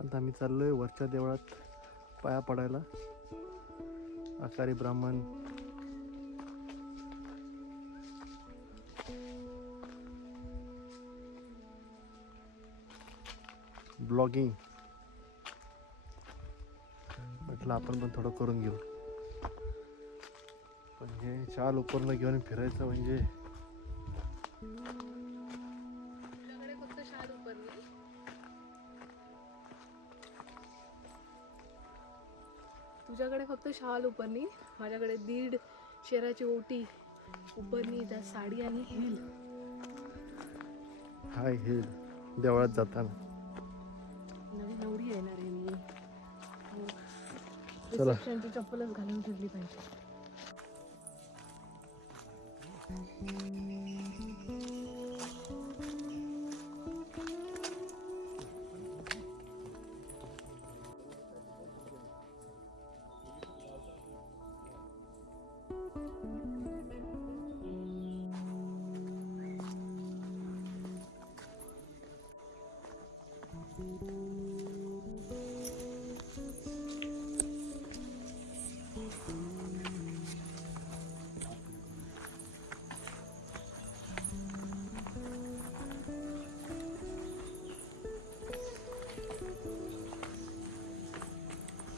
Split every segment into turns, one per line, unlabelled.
आता आम्ही चाललो आहे वरच्या देवळात पाया पडायला. आकारी ब्राह्मण. ब्लॉगिंग म्हटलं आपण पण थोडं करून घेऊ. पण हे चार लोकांना घेऊन फिरायचं म्हणजे
तुझ्याकडे फक्त शाल उपरणी माझ्याकडे दीड शेराची ओटी उपरणी त्या साडी आणि हिल.
हाय हे देवळात जाताना.
नवी नवरी येणार आहे मी.
चला.
रिसेप्शनची चप्पलच घालून फिरली पाहिजे.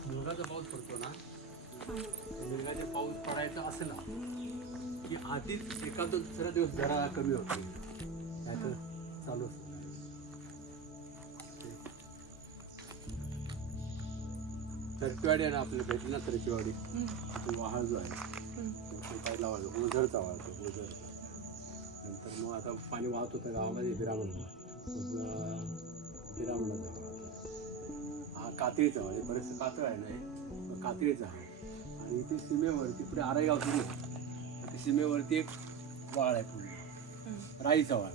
मुलगाचा पाऊस पडतो ना? मुलगाचा पाऊस पडायचा असला की आधीच एखाद दुसरा दिवस जरा कमी होतो. चालू असतो. तरकीवाडी आहे ना आपल्या भेटली ना तरकीवाडी तो वाहळ जो आहे. तो काय लावायचं ओझरचा वाळतो ओझरचा. नंतर मग आता पाणी वाहत होतं गावामध्ये विरामणला विरामणाचा वाहतो हा कातळीचा आहे बरेचसं कातळ आहे ना कातळीचा आहे आणि इथे सीमेवरती पुढे आरायगाव सुरू. त्या सीमेवरती एक वाळ आहे पुढे राईचा वाळ.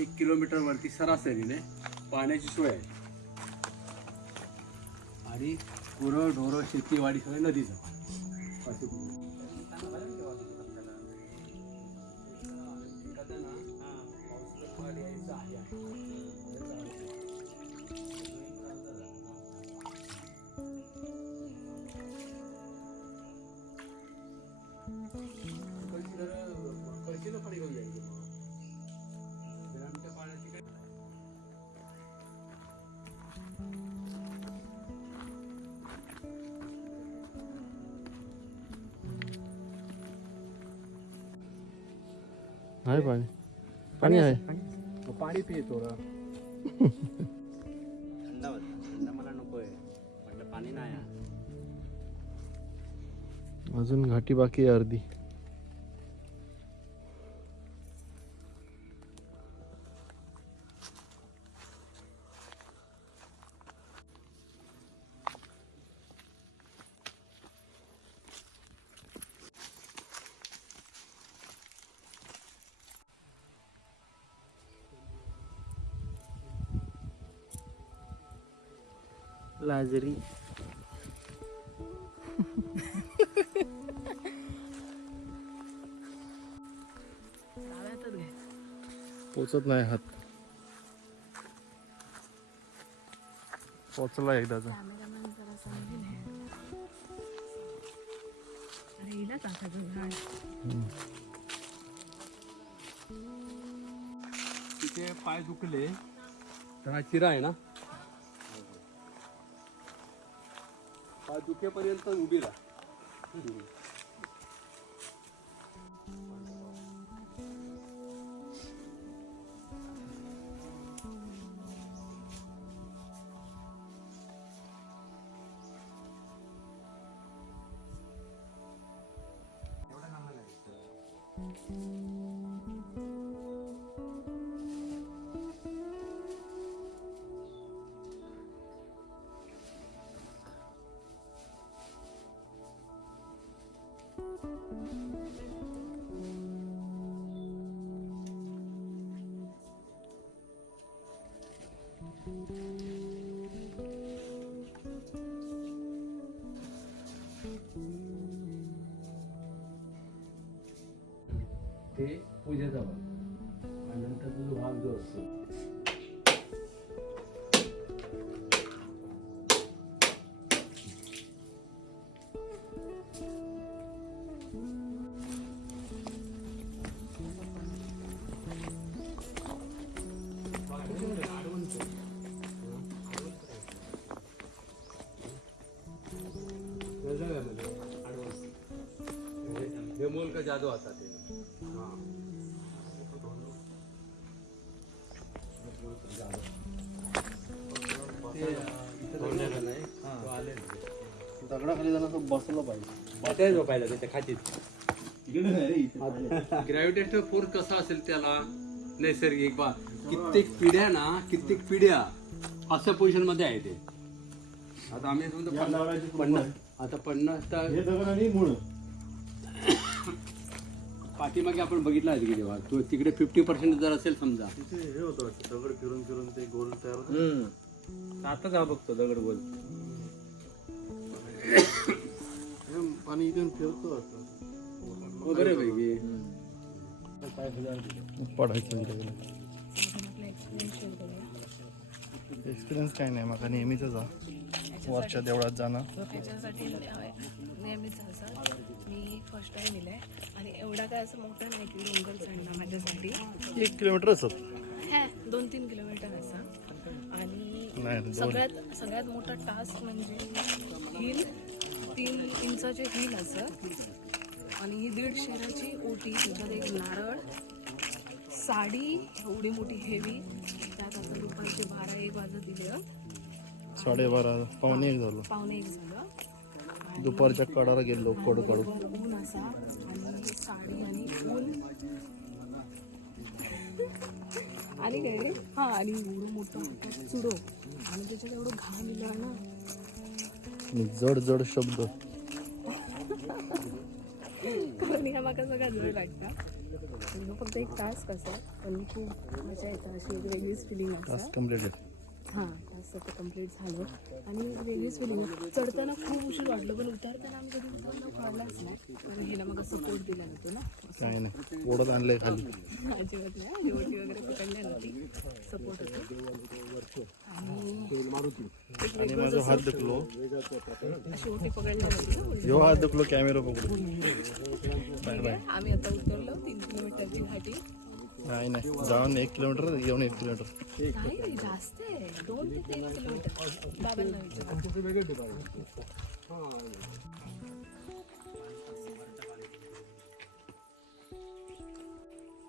एक किलोमीटर वरती सरासरीने पाण्याची सोय आहे. आणि गुरं ढोरं शेतीवाडी सगळं नदीचं. आहे पाणी.
पाणी आहे
पाणी पिये थोडं थंड होतं थंड मला नको आहे म्हटलं पाणी नाही आहे.
अजून घाटी बाकी आहे अर्धी. लाजरी. पोचत नाही हात. पोचला एकदाचा
तिथे पाय दुखले तर हा चिरा आहे ना? पाय दुखेपर्यंत उभी राहा. ते पूजेचा भाग आणि नंतर जो भाग जो असतो जादू आता ते
जाणं असं बसलं पाहिजे.
आता झोपायला त्याच्या खातीत.
इकडे नाही रे इथे.
ग्रॅव्हिटेशनल फोर्स कसा असेल त्याला? नैसर्गिक बा कित्येक पिढ्या ना कित्येक पिढ्या अशा पोझिशनमध्ये आहे ते. आता आम्ही समजा
या
पन्नास आता पन्नास तर
हे दगड आणि मुळ.
पाठीमागे आपण बघितला आहे की जेव्हा तो तिकडे फिफ्टी पर्सेंट जर असेल समजा.
तिथे हे होतं दगड फिरून फिरून ते गोल तयार होतं.
आता का बघतो दगड बोल
हे पाणी इथून फिरतो वाटतं.
बरे पैकी
पडायचं
एक्सपिरियन्स
काय नाही मला नेहमीच जा वरच्या देवळात जाणं.
त्याच्यासाठी नेहमीच असं. मी फर्स्ट टाइम दिलाय आणि एवढा काय असं मोठा नाही की डोंगर चढणं माझ्यासाठी.
एक किलोमीटर असत
हे दोन तीन किलोमीटर असं आणि
नाही
सगळ्यात सगळ्यात मोठा टास्क म्हणजे हिल तीन इंचाचे हिल असं. आणि ही दीड शेराची ओटी त्याच्यात एक नारळ साडी एवढी मोठी हेवी त्यात आता दुपारचे बारा एक वाजत दिलं
साडेबारा पावणे एक झालं.
पावणे एक झालं.
दुपारच्या कडाला गेलो कडू
वर ऊन असा. आणि साडी आणि ऊन आणि काय रे? हा आणि एवढं मोठं. चुडो आणि त्याच्यात एवढं इला ना.
जड जड शब्द.
कारण ह्या माका जड फक्त एक तास कसं पण खूप मजा येतं अशी एक वेगळीच फिलिंग असतं हां तास तर कंप्लीट झालं. आणि वेगळीच फिलिंग चढताना खूप उशीर वाटलं पण उतरताना आम्ही कधी उतरलो कळलाच नाही. कारण हिला मग सपोर्ट दिला नव्हतो ना
काय नाही. ओढत आणलंय खाली.
अजिबात नाही. आणि ओटी वगैरे पकडल्या नव्हती सपोर्ट होतो. आणि
आणि माझा हात दुखलो.
अशी ओटी पकडल्या नव्हती ना
हात दुखलो कॅमेरा पकडून बाय बाय
आम्ही आता उतरलो तीन किलोमीटरची घाटी.
नाही नाही. जाऊन एक किलोमीटर येऊन एक किलोमीटर.
नाही जास्त आहे दोन ते तीन किलोमीटर बाबांना विचार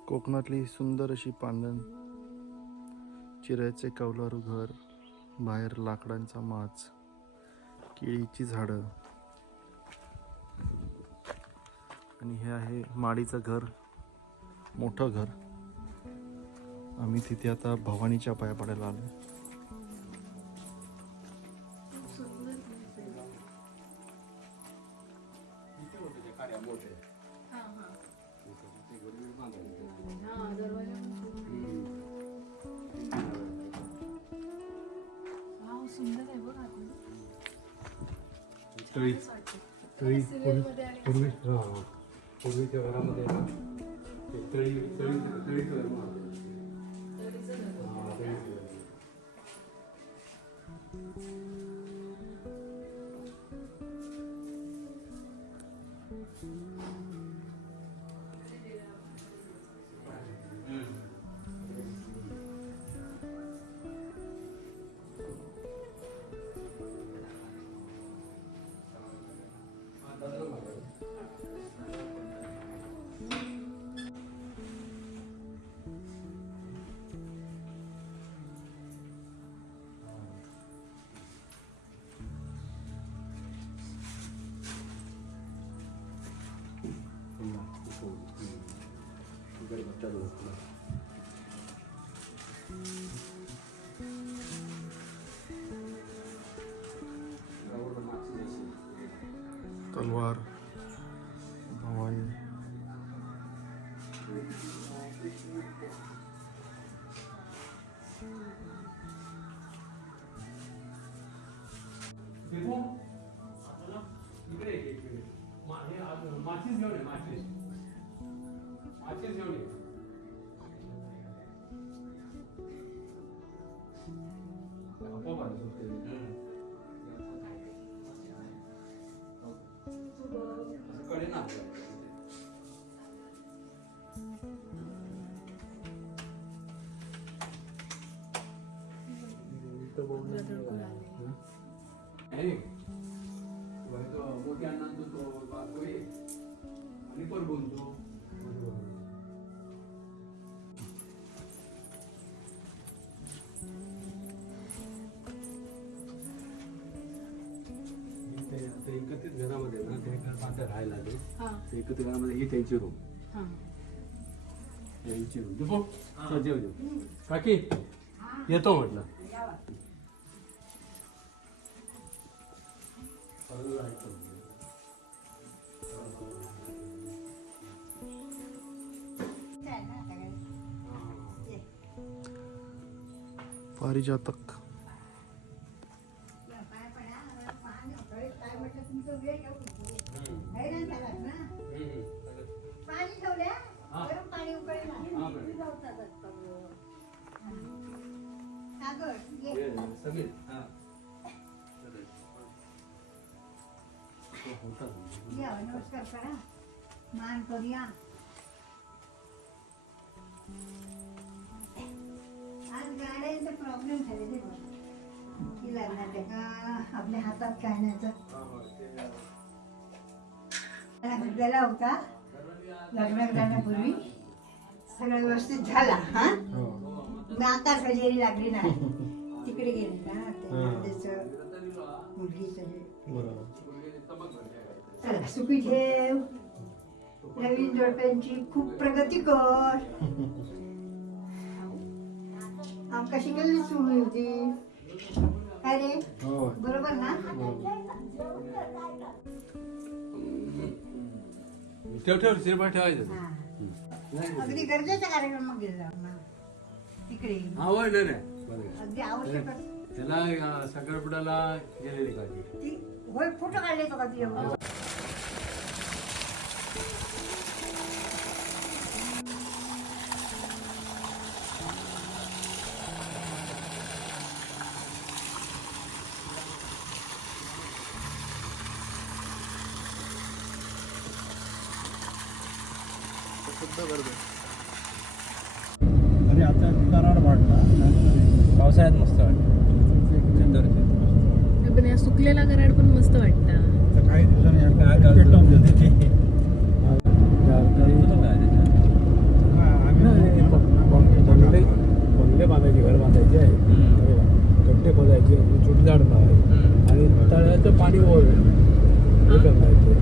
कोकणातली सुंदर अशी पांदण चिऱ्याचे कौलारू घर बाहेर लाकडांचा माच केळीची झाडं. आणि हे आहे माडीचं घर मोठं घर. आम्ही तिथे आता भवानीच्या पाया पडायला आलो
तळी तळी पूर्वी पूर्वीच्या घरामध्ये तळी तळी तळी Amen. घर म्हणतात. हा, तळीचं घर.
तलवार भवानी
इकडे ये, इकडे. मा- हे आज- माचीस घेऊन ये, माचीस. माचीस घेऊन ये. आपल्याला.
रडरडून आले.
नाही. वही तो ये. आणि पर बोलतो एकत्रित घरामध्ये ना ते घर पाहता राहायला
हा.
ते एकत्रित घरामध्ये ही त्यांची रूम
हा.
यांची रूम जेव जेव. काकी येतो म्हटलं.
पारिजातक.
पाणी ठेवल्या गरम पाणी उकळलं सागर ये
समीर हा
या नमस्कार करा मान करूया आज गाड्यांचा प्रॉब्लेम झालेले की का आपल्या हातात गेला होता. लग्नात जाण्यापूर्वी सगळं व्यवस्थित झाला हा? आता कजेरी लागली नाही. तिकडे गेली ना त्याचं हे. चला सुखी ठेव. नवीन जोडप्यांची खूप प्रगती कर. आमका शिकलेली सुरू होती? काय रे? बरोबर ना?
ठेव ठेव शिरपा ठेवायचं.
हा. अगदी गरजेचा कार्यक्रम मग गेला ना. तिकडे.
हा होय नाही.
अगदी आवश्यक
त्याला गेलेली काळजी
ती? होय फोटो काढले का तुझ्या
कराड वाढला.
पावसाळ्यात मस्त
पण या सुकलेला कराड पण मस्त वाटतं.
काही दिवसांनी. हा, बंगले- बांधायचे घर बांधायचे आहे. गड्डे खोदायचे छोटी झाड लावायचे आणि तळ्याचं पाणी वर हे करायचे